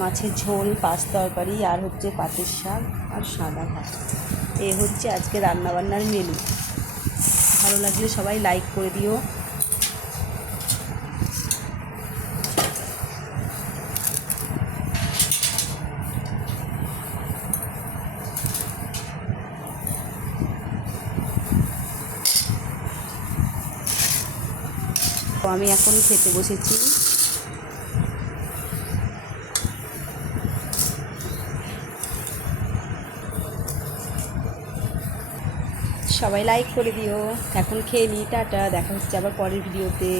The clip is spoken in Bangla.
মাছের ঝোল, পাঁচ তরকারি, আর হচ্ছে পাটের শাক আর সাদা ভাত। এই হচ্ছে আজকে রান্নাবান্নার মেনু। ভালো লাগলে সবাই লাইক করে দিও। তো আমি এখন খেতে বসেছি। সবাই লাইক করে দিও। এখন খেয়ে নিই, টাটা, দেখা হচ্ছে আবার পরের ভিডিওতে।